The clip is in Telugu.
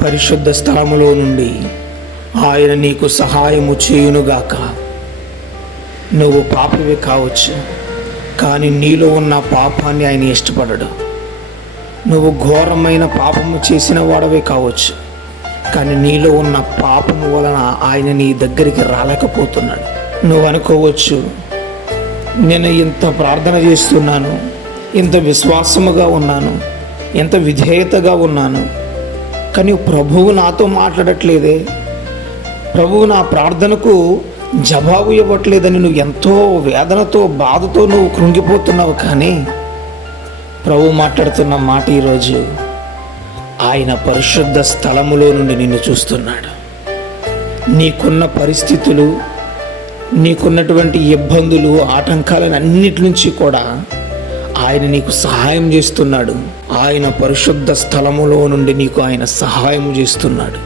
పరిశుద్ధ స్థలములో నుండి ఆయన నీకు సహాయము చేయునుగాక. నువ్వు పాపివి కావచ్చు, కానీ నీలో ఉన్న పాపాన్ని ఆయన ఇష్టపడడు. నువ్వు ఘోరమైన పాపము చేసిన వాడవే కావచ్చు, కానీ నీలో ఉన్న పాపము వలన ఆయన నీ దగ్గరికి రాలేకపోతున్నాడు. నువ్వు అనుకోవచ్చు, నేను ఇంత ప్రార్థన చేస్తున్నాను, ఇంత విశ్వాసముగా ఉన్నాను, ఎంత విధేయతగా ఉన్నాను, కానీ ప్రభువు నాతో మాట్లాడట్లేదే, ప్రభువు నా ప్రార్థనకు జవాబు ఇవ్వట్లేదని నువ్వు ఎంతో వేదనతో బాధతో నువ్వు కృంగిపోతున్నావు. కానీ ప్రభు మాట్లాడుతున్న మాట ఈరోజు, ఆయన పరిశుద్ధ స్థలములో నుండి నిన్ను చూస్తున్నాడు. నీకున్న పరిస్థితులు, నీకున్నటువంటి ఇబ్బందులు, ఆటంకాలను అన్నిటి నుంచి కూడా ఆయన నీకు సహాయం చేస్తున్నాడు. ఆయన పరిశుద్ధ స్థలములో నుండి నీకు ఆయన సహాయం చేస్తున్నాడు.